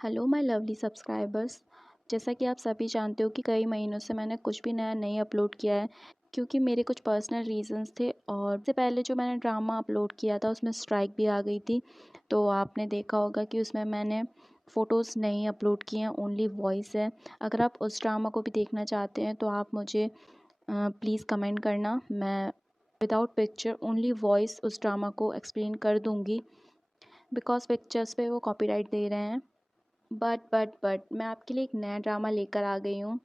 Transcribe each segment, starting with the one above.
Hello my lovely subscribers. जैसा कि आप सभी जानते हो कि कई महीनों से मैंने कुछ भी नया नहीं अपलोड किया है क्योंकि मेरे कुछ पर्सनल रीज़न्स थे। और इससे पहले जो मैंने ड्रामा अपलोड किया था उसमें स्ट्राइक भी आ गई थी। तो आपने देखा होगा कि उसमें मैंने फ़ोटोज़ नहीं अपलोड किए हैं, ओनली वॉइस है। अगर आप उस ड्रामा को भी देखना चाहते हैं तो आप मुझे प्लीज़ कमेंट करना। मैं विदाउट पिक्चर ओनली वॉइस उस ड्रामा को एक्सप्लेन कर दूँगी, बिकॉज़ पिक्चर्स पे वो कॉपीराइट दे रहे हैं। बट मैं आपके लिए एक नया ड्रामा लेकर आ गई हूँ।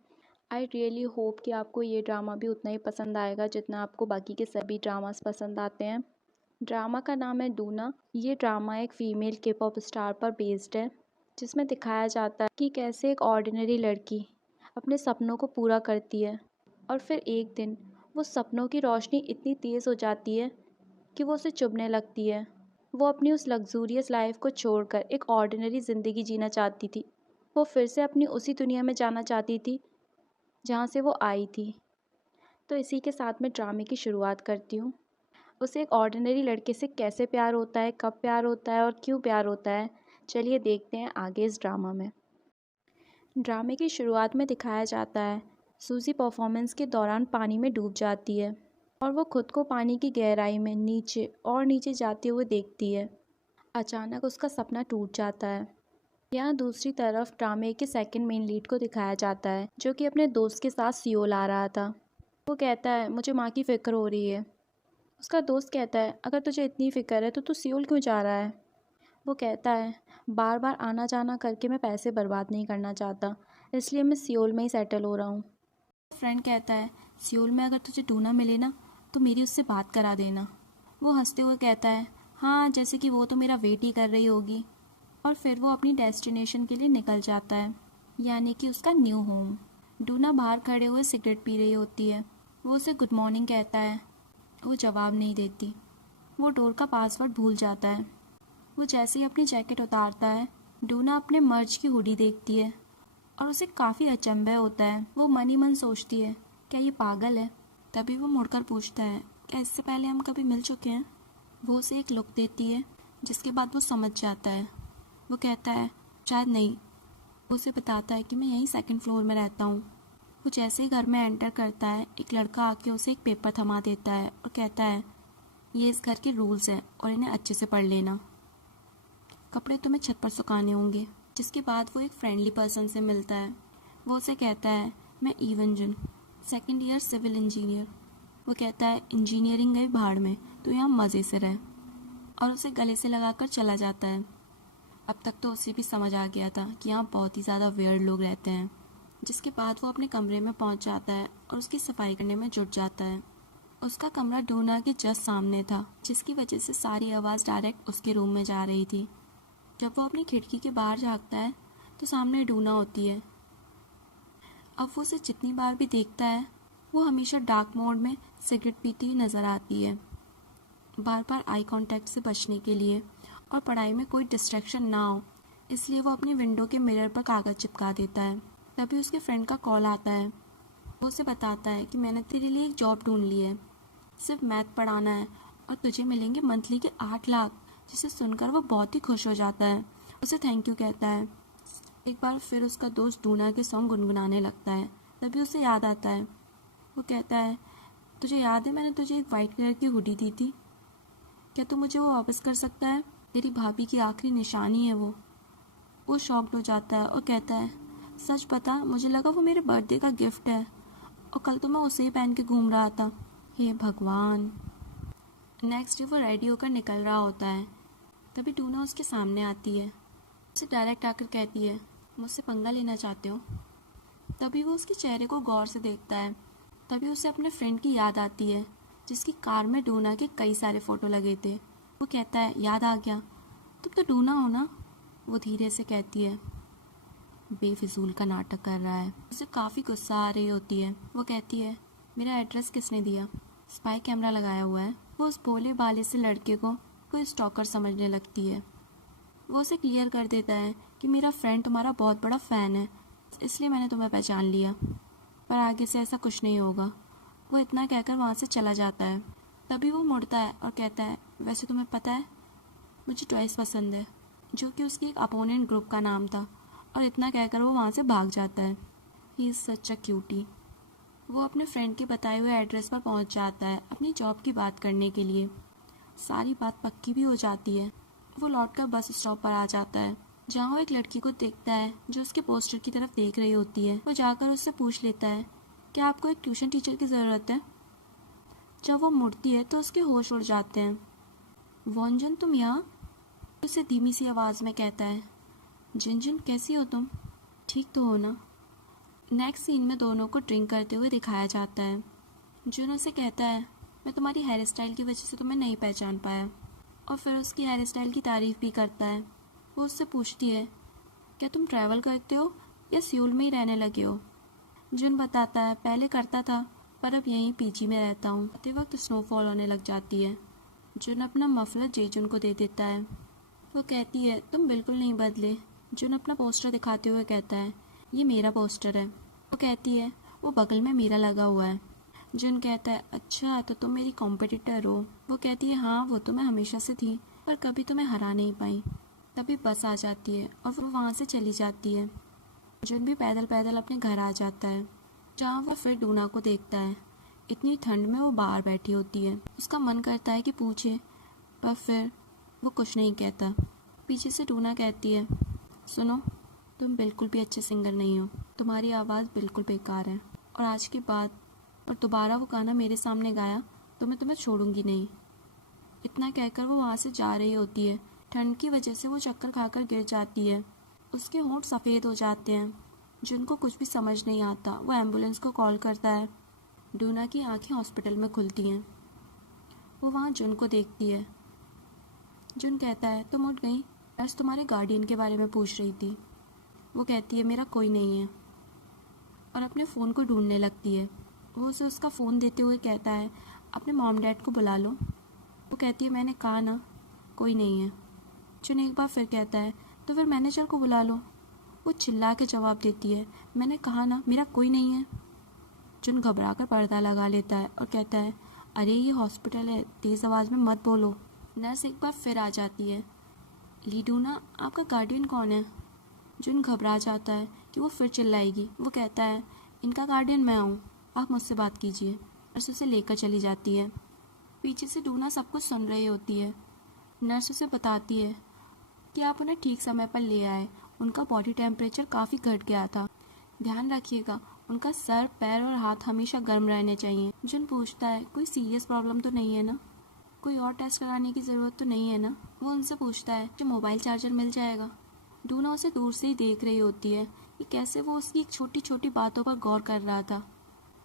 आई रियली होप कि आपको ये ड्रामा भी उतना ही पसंद आएगा जितना आपको बाकी के सभी ड्रामास पसंद आते हैं। ड्रामा का नाम है डूना। ये ड्रामा एक फ़ीमेल के पॉप स्टार पर बेस्ड है, जिसमें दिखाया जाता है कि कैसे एक ऑर्डिनरी लड़की अपने सपनों को पूरा करती है और फिर एक दिन वो सपनों की रोशनी इतनी तेज़ हो जाती है कि वो उसे चुभने लगती है। वो अपनी उस लग्जूरियस लाइफ को छोड़कर एक ऑर्डिनरी ज़िंदगी जीना चाहती थी। वो फिर से अपनी उसी दुनिया में जाना चाहती थी जहाँ से वो आई थी। तो इसी के साथ मैं ड्रामे की शुरुआत करती हूँ। उसे एक ऑर्डिनरी लड़के से कैसे प्यार होता है, कब प्यार होता है और क्यों प्यार होता है, चलिए देखते हैं आगे इस ड्रामा में। ड्रामे की शुरुआत में दिखाया जाता है सूजी परफॉर्मेंस के दौरान पानी में डूब जाती है और वो खुद को पानी की गहराई में नीचे और नीचे जाते हुए देखती है। अचानक उसका सपना टूट जाता है। यहाँ दूसरी तरफ ड्रामे के सेकंड मेन लीड को दिखाया जाता है, जो कि अपने दोस्त के साथ सियोल आ रहा था। वो कहता है, मुझे माँ की फ़िक्र हो रही है। उसका दोस्त कहता है, अगर तुझे इतनी फ़िक्र है तो तू सियोल क्यों जा रहा है। वो कहता है, बार बार आना जाना करके मैं पैसे बर्बाद नहीं करना चाहता, इसलिए मैं सियोल में ही सेटल हो रहा हूँ। फ्रेंड कहता है, सियोल में अगर तुझे डूना मिले ना तो मेरी उससे बात करा देना। वो हंसते हुए कहता है, हाँ, जैसे कि वो तो मेरा वेट ही कर रही होगी। और फिर वो अपनी डेस्टिनेशन के लिए निकल जाता है, यानी कि उसका न्यू होम। डूना बाहर खड़े हुए सिगरेट पी रही होती है। वो उसे गुड मॉर्निंग कहता है। वो जवाब नहीं देती। वो डोर का पासवर्ड भूल जाता है। वो जैसे ही अपनी जैकेट उतारता है, डूना अपने मर्ज की हुडी देखती है और उसे काफ़ी अचंभे होता है। वो मन ही मन सोचती है, क्या ये पागल है। तभी वो मुड़कर पूछता है, क्या इससे पहले हम कभी मिल चुके हैं। वो उसे एक लुक देती है, जिसके बाद वो समझ जाता है। वो कहता है, शायद नहीं। वो उसे बताता है कि मैं यहीं सेकंड फ्लोर में रहता हूँ। वो जैसे ही घर में एंटर करता है, एक लड़का आके उसे एक पेपर थमा देता है और कहता है, ये इस घर के रूल्स हैं और इन्हें अच्छे से पढ़ लेना। कपड़े तुम्हें छत पर सुखाने होंगे। जिसके बाद वो एक फ्रेंडली पर्सन से मिलता है। वो उसे कहता है, मैं ईवनजन, सेकेंड ईयर सिविल इंजीनियर। वो कहता है, इंजीनियरिंग गई भाड़ में, तो यहाँ मज़े से रहे। और उसे गले से लगाकर चला जाता है। अब तक तो उसे भी समझ आ गया था कि यहाँ बहुत ही ज़्यादा वियर्ड लोग रहते हैं। जिसके बाद वो अपने कमरे में पहुँच जाता है और उसकी सफाई करने में जुट जाता है। उसका कमरा डूना के जस्ट सामने था, जिसकी वजह से सारी आवाज़ डायरेक्ट उसके रूम में जा रही थी। जब वो अपनी खिड़की के बाहर झाँकता है तो सामने डूना होती है। अब वो उसे जितनी बार भी देखता है, वो हमेशा डार्क मोड में सिगरेट पीती हुई नज़र आती है, बार बार आई कांटेक्ट से बचने के लिए और पढ़ाई में कोई डिस्ट्रैक्शन ना हो, इसलिए वो अपनी विंडो के मिरर पर कागज़ चिपका देता है। तभी उसके फ्रेंड का कॉल आता है। वो उसे बताता है कि मैंने तेरे लिए एक जॉब ढूंढ ली है, सिर्फ मैथ पढ़ाना है और तुझे मिलेंगे मंथली के 8 लाख। जिसे सुनकर वो बहुत ही खुश हो जाता है, उसे थैंक यू कहता है। एक बार फिर उसका दोस्त डूना के सॉन्ग गुनगुनाने लगता है। तभी उसे याद आता है। वो कहता है, तुझे याद है मैंने तुझे एक वाइट कलर की हुडी दी थी, क्या तू मुझे वो वापस कर सकता है। तेरी भाभी की आखिरी निशानी है वो। वो शॉक्ड हो जाता है और कहता है, सच बता, मुझे लगा वो मेरे बर्थडे का गिफ्ट है और कल तो मैं उसे ही पहन के घूम रहा था। हे भगवान। नेक्स्ट डे वो रेडी होकर निकल रहा होता है। तभी टूना उसके सामने आती है। उसे डायरेक्ट आकर कहती है, मुझसे पंगा लेना चाहते हो। तभी वो उसके चेहरे को गौर से देखता है। तभी उसे अपने फ्रेंड की याद आती है, जिसकी कार में डूना के कई सारे फ़ोटो लगे थे। वो कहता है, याद आ गया, तुम तो डूना हो ना। वो धीरे से कहती है, बेफिजूल का नाटक कर रहा है। उसे काफ़ी गुस्सा आ रही होती है। वो कहती है, मेरा एड्रेस किसने दिया। स्पाई कैमरा लगाया हुआ है। वो उस भोले भाले से लड़के को कोई स्टॉकर समझने लगती है। वो उसे क्लियर कर देता है कि मेरा फ्रेंड तुम्हारा बहुत बड़ा फ़ैन है, इसलिए मैंने तुम्हें पहचान लिया, पर आगे से ऐसा कुछ नहीं होगा। वो इतना कहकर वहाँ से चला जाता है। तभी वो मुड़ता है और कहता है, वैसे तुम्हें पता है, मुझे ट्वाइस पसंद है, जो कि उसकी एक अपोनेंट ग्रुप का नाम था। और इतना कहकर वो वहाँ से भाग जाता है। He is such a cutie. वो अपने फ्रेंड के बताए हुए एड्रेस पर पहुँच जाता है अपनी जॉब की बात करने के लिए। सारी बात पक्की भी हो जाती है। वो लौटकर बस स्टॉप पर आ जाता है, जहाँ वो एक लड़की को देखता है जो उसके पोस्टर की तरफ देख रही होती है। वो जाकर उससे पूछ लेता है, क्या आपको एक ट्यूशन टीचर की ज़रूरत है? जब वो मुड़ती है तो उसके होश उड़ जाते हैं। वॉन्जन, तुम यहाँ? उसे धीमी सी आवाज़ में कहता है। जिन कैसी हो तुम? ठीक तो हो ना? नेक्स्ट सीन में दोनों को ड्रिंक करते हुए दिखाया जाता है। जुन उसे कहता है, मैं तुम्हारी हेयर स्टाइल की वजह से तुम्हें नहीं पहचान पाया, और फिर उसकी हेयर स्टाइल की तारीफ़ भी करता है। वो उससे पूछती है, क्या तुम ट्रैवल करते हो या सियोल में ही रहने लगे हो? जुन बताता है, पहले करता था पर अब यहीं पीजी में रहता हूँ। आते वक्त स्नोफॉल होने लग जाती है। जुन अपना मफलर जेजुन को दे देता है। वो कहती है, तुम बिल्कुल नहीं बदले। जुन अपना पोस्टर दिखाते हुए कहता है, ये मेरा पोस्टर है। वो कहती है, वो बगल में मेरा लगा हुआ है। जुन कहता है, अच्छा तो तुम मेरी कॉम्पिटिटर हो। वो कहती है, हाँ वो तो मैं हमेशा से थी, पर कभी तुम्हें हरा नहीं पाई। तभी बस आ जाती है और वो वहाँ से चली जाती है। जुन भी पैदल पैदल अपने घर आ जाता है, जहाँ वो फिर डूना को देखता है। इतनी ठंड में वो बाहर बैठी होती है। उसका मन करता है कि पूछे, पर फिर वो कुछ नहीं कहता। पीछे से डूना कहती है, सुनो, तुम बिल्कुल भी अच्छे सिंगर नहीं हो। तुम्हारी आवाज़ बिल्कुल बेकार है, और आज के बाद और दोबारा वो गाना मेरे सामने गाया तो मैं तुम्हें छोड़ूंगी नहीं। इतना कहकर वो वहाँ से जा रही होती है। ठंड की वजह से वो चक्कर खाकर गिर जाती है। उसके होंठ सफ़ेद हो जाते हैं। जिनको कुछ भी समझ नहीं आता, वो एम्बुलेंस को कॉल करता है। डूना की आंखें हॉस्पिटल में खुलती हैं। वो वहाँ जुन को देखती है। जुन कहता है, तुम उठ गई? नर्स तुम्हारे गार्डियन के बारे में पूछ रही थी। वो कहती है, मेरा कोई नहीं है, और अपने फ़ोन को ढूंढने लगती है। वो उसे उसका फ़ोन देते हुए कहता है, अपने मॉम डैड को बुला लो। वो कहती है, मैंने कहा ना कोई नहीं है। जुन एक बार फिर कहता है, तो फिर मैनेजर को बुला लो। वो चिल्ला के जवाब देती है, मैंने कहा ना मेरा कोई नहीं है। जुन घबरा कर पर्दा लगा लेता है और कहता है, अरे ये हॉस्पिटल है, तेज़ आवाज़ में मत बोलो। नर्स एक बार फिर आ जाती है। लीडूना, आपका गार्डियन कौन है? जुन घबरा जाता है कि वो फिर चिल्लाएगी। वो कहता है, इनका गार्डियन मैं हूँ, आप मुझसे बात कीजिए। नर्स उसे लेकर चली जाती है। पीछे से डूना सब कुछ सुन रही होती है। नर्स उसे बताती है कि आप उन्हें ठीक समय पर ले आए, उनका बॉडी टेम्परेचर काफ़ी घट गया था। ध्यान रखिएगा, उनका सर, पैर और हाथ हमेशा गर्म रहने चाहिए। जुन पूछता है, कोई सीरियस प्रॉब्लम तो नहीं है ना? कोई और टेस्ट कराने की ज़रूरत तो नहीं है ना? वो उनसे पूछता है, जो मोबाइल चार्जर मिल जाएगा? डूना उसे दूर से ही देख रही होती है कि कैसे वो उसकी एक छोटी छोटी बातों पर गौर कर रहा था।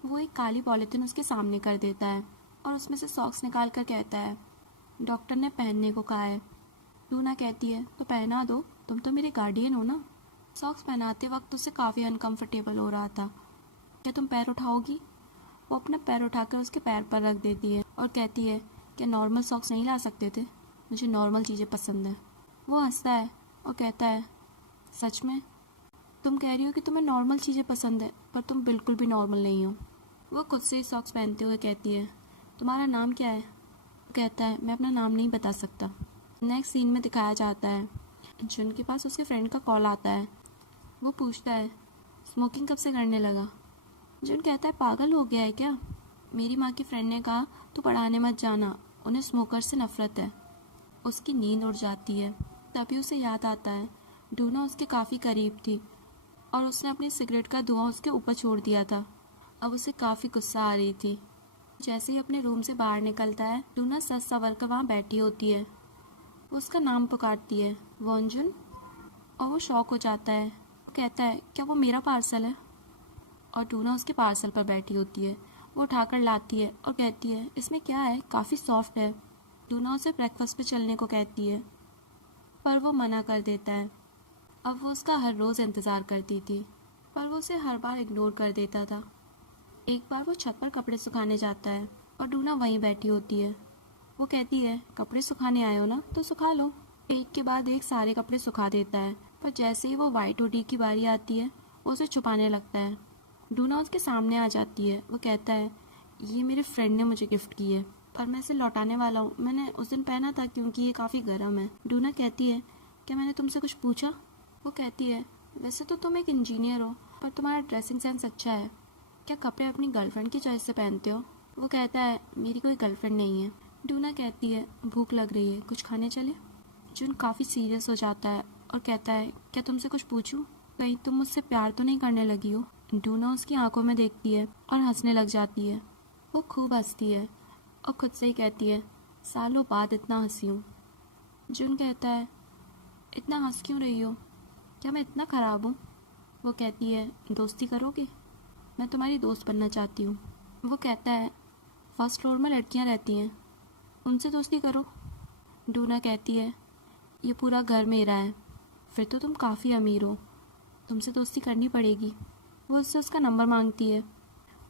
वो एक काली पॉलीथिन उसके सामने कर देता है और उसमें से सॉक्स निकाल कर कहता है, डॉक्टर ने पहनने को कहा है। डूना कहती है, तो पहना दो, तुम तो मेरे गार्डियन हो ना। सॉक्स पहनाते वक्त उसे काफ़ी अनकंफर्टेबल हो रहा था। क्या तुम पैर उठाओगी? वो अपना पैर उठाकर उसके पैर पर रख देती है और कहती है, क्या नॉर्मल सॉक्स नहीं ला सकते थे? मुझे नॉर्मल चीज़ें पसंद हैं। वो हंसता है और कहता है, सच में? तुम कह रही हो कि तुम्हें नॉर्मल चीज़ें पसंद है, पर तुम बिल्कुल भी नॉर्मल नहीं हो। वो खुद से ही सॉक्स पहनते हुए कहती है, तुम्हारा नाम क्या है? वो कहता है, मैं अपना नाम नहीं बता सकता। नेक्स्ट सीन में दिखाया जाता है, जुन के पास उसके फ्रेंड का कॉल आता है। वो पूछता है, स्मोकिंग कब से करने लगा? जुन कहता है, पागल हो गया है क्या? मेरी माँ की फ्रेंड ने कहा, तू पढ़ाने मत जाना, उन्हें स्मोकर से नफरत है। उसकी नींद उड़ जाती है। तभी उसे याद आता है, डूना उसके काफ़ी करीब थी और उसने अपनी सिगरेट का धुआं उसके ऊपर छोड़ दिया था। अब उसे काफ़ी गुस्सा आ रही थी। जैसे ही अपने रूम से बाहर निकलता है, डूना सज संवर कर वहाँ बैठी होती है। वो उसका नाम पुकारती है, वॉन्जुन, और वो शॉक हो जाता है। वो कहता है, क्या वो मेरा पार्सल है? और डूना उसके पार्सल पर बैठी होती है। वो उठाकर लाती है और कहती है, इसमें क्या है, काफ़ी सॉफ्ट है। डूना उसे ब्रेकफास्ट पे चलने को कहती है, पर वो मना कर देता है। अब वो उसका हर रोज़ इंतज़ार करती थी, पर वो उसे हर बार इग्नोर कर देता था। एक बार वो छत पर कपड़े सुखाने जाता है और डूना वहीं बैठी होती है। वो कहती है, कपड़े सुखाने आए हो ना, तो सुखा लो। एक के बाद एक सारे कपड़े सुखा देता है, पर जैसे ही वो वाइट हुडी की बारी आती है, वो उसे छुपाने लगता है। डूना उसके सामने आ जाती है। वो कहता है, ये मेरे फ्रेंड ने मुझे गिफ्ट की है, पर मैं इसे लौटाने वाला हूँ। मैंने उस दिन पहना था क्योंकि ये काफ़ी गर्म है। डूना कहती है, क्या मैंने तुमसे कुछ पूछा? वो कहती है, वैसे तो तुम एक इंजीनियर हो, पर तुम्हारा ड्रेसिंग सेंस अच्छा है। क्या कपड़े अपनी गर्लफ्रेंड की चॉइस से पहनते हो? वो कहता है मेरी कोई गर्लफ्रेंड नहीं है। डूना कहती है भूख लग रही है, कुछ खाने चले? जुन काफ़ी सीरियस हो जाता है और कहता है क्या तुमसे कुछ पूछूं? कहीं तुम मुझसे प्यार तो नहीं करने लगी हो? डूना उसकी आंखों में देखती है और हंसने लग जाती है। वो खूब हंसती है और खुद से ही कहती है सालों बाद इतना हंसी हूँ। जुन कहता है इतना हंस क्यों रही हो? क्या मैं इतना ख़राब हूँ? वो कहती है दोस्ती करोगे? मैं तुम्हारी दोस्त बनना चाहती हूँ। वो कहता है फर्स्ट फ्लोर में लड़कियाँ रहती हैं, उनसे दोस्ती करो। डूना कहती है ये पूरा घर मेरा है। फिर तो तुम काफ़ी अमीर हो, तुमसे दोस्ती करनी पड़ेगी। वो उससे उसका नंबर मांगती है।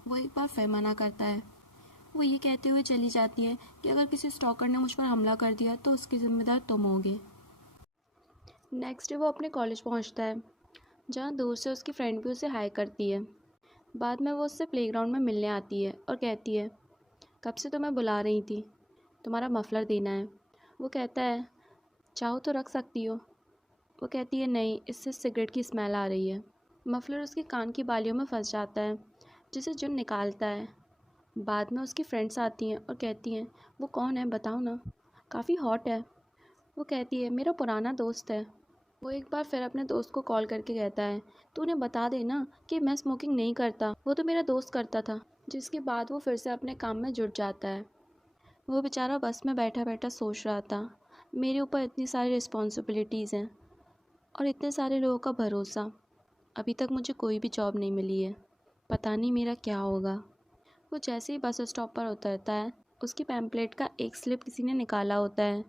वो एक बार फिर मना करता है। वो ये कहते हुए चली जाती है कि अगर किसी स्टॉकर ने मुझ पर हमला कर दिया तो उसकी जिम्मेदार तुम होगे। नेक्स्ट डे वो अपने कॉलेज पहुंचता है, जहां दूर से उसकी फ्रेंड भी उसे हाय करती है। बाद में वो उससे प्लेग्राउंड में मिलने आती है और कहती है कब से तुम्हें बुला रही थी, तुम्हारा मफलर देना है। वो कहता है चाहो तो रख सकती हो। वो कहती है नहीं, इससे सिगरेट की स्मेल आ रही है। मफलर उसके कान की बालियों में फंस जाता है, जिसे जुन निकालता है। बाद में उसकी फ्रेंड्स आती हैं और कहती हैं वो कौन है बताओ ना, काफ़ी हॉट है। वो कहती है मेरा पुराना दोस्त है। वो एक बार फिर अपने दोस्त को कॉल करके कहता है तू उन्हें बता दे ना कि मैं स्मोकिंग नहीं करता, वो तो मेरा दोस्त करता था। जिसके बाद वो फिर से अपने काम में जुट जाता है। वो बेचारा बस में बैठा बैठा सोच रहा था मेरे ऊपर इतनी सारी रिस्पॉन्सिबिलिटीज़ हैं और इतने सारे लोगों का भरोसा, अभी तक मुझे कोई भी जॉब नहीं मिली है, पता नहीं मेरा क्या होगा। वो जैसे ही बस स्टॉप पर उतरता है, उसकी पैम्पलेट का एक स्लिप किसी ने निकाला होता है,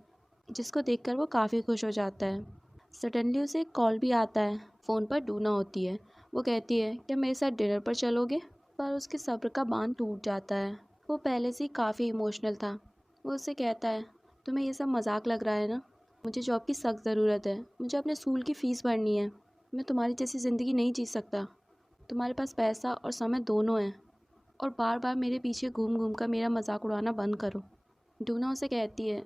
जिसको देखकर वो काफ़ी खुश हो जाता है। सडनली उसे एक कॉल भी आता है। फ़ोन पर डूना होती है। वो कहती है क्या मेरे साथ डिनर पर चलोगे? पर उसके सब्र का बांध टूट जाता है। वो पहले से ही काफ़ी इमोशनल था। वो उससे कहता है तुम्हें ये सब मजाक लग रहा है ना, मुझे जॉब की सख्त ज़रूरत है, मुझे अपने स्कूल की फ़ीस भरनी है, मैं तुम्हारी जैसी ज़िंदगी नहीं जी सकता। तुम्हारे पास पैसा और समय दोनों हैं और बार बार मेरे पीछे घूम घूम कर मेरा मजाक उड़ाना बंद करो। डूना उसे कहती है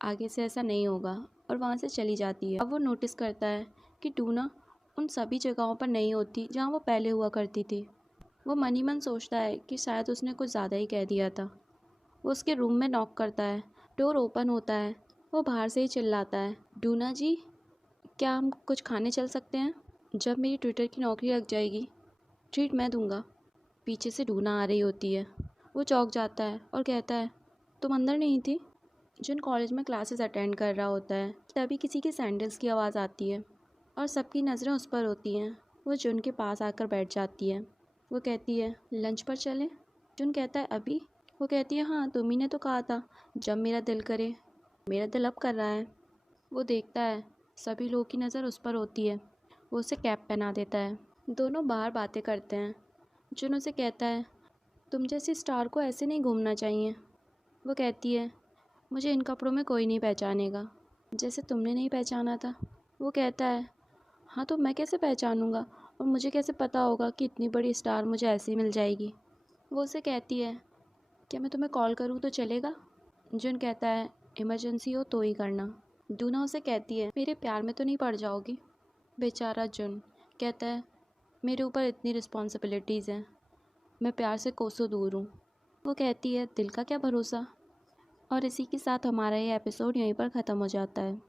आगे से ऐसा नहीं होगा और वहाँ से चली जाती है। अब वो नोटिस करता है कि डूना उन सभी जगहों पर नहीं होती जहाँ वो पहले हुआ करती थी। वो मन ही मन सोचता है कि शायद उसने कुछ ज़्यादा ही कह दिया था। वो उसके रूम में नॉक करता है। डोर ओपन होता है। वो बाहर से ही चिल्लाता है डूना जी, क्या हम कुछ खाने चल सकते हैं? जब मेरी ट्विटर की नौकरी लग जाएगी ट्रीट मैं दूंगा। पीछे से डूना आ रही होती है। वो चौंक जाता है और कहता है तुम अंदर नहीं थी? जिन कॉलेज में क्लासेस अटेंड कर रहा होता है, तभी किसी की सैंडल्स की आवाज़ आती है और सबकी नज़रें उस पर होती हैं। वो जुन के पास आकर बैठ जाती है। वो कहती है लंच पर चलें? जुन कहता है अभी? वो कहती है हाँ, तुम ही ने तो कहा था जब मेरा दिल करे। मेरा दिल अब कर रहा है। वो देखता है सभी लोगों की नज़र उस पर होती है। वो उसे कैप पहना देता है। दोनों बाहर बातें करते हैं। जुन उसे कहता है तुम जैसी स्टार को ऐसे नहीं घूमना चाहिए। वो कहती है मुझे इन कपड़ों में कोई नहीं पहचानेगा जैसे तुमने नहीं पहचाना था। वो कहता है हाँ तो मैं कैसे पहचानूंगा और मुझे कैसे पता होगा कि इतनी बड़ी स्टार मुझे ऐसे ही मिल जाएगी। वो उसे कहती है क्या मैं तुम्हें कॉल करूँ तो चलेगा? जुन कहता है इमरजेंसी हो तो ही करना। डूना उसे कहती है मेरे प्यार में तो नहीं पड़ जाओगी? बेचारा जुन कहता है मेरे ऊपर इतनी रिस्पॉन्सिबिलिटीज़ हैं, मैं प्यार से कोसों दूर हूँ। वो कहती है दिल का क्या भरोसा। और इसी के साथ हमारा ये एपिसोड यहीं पर ख़त्म हो जाता है।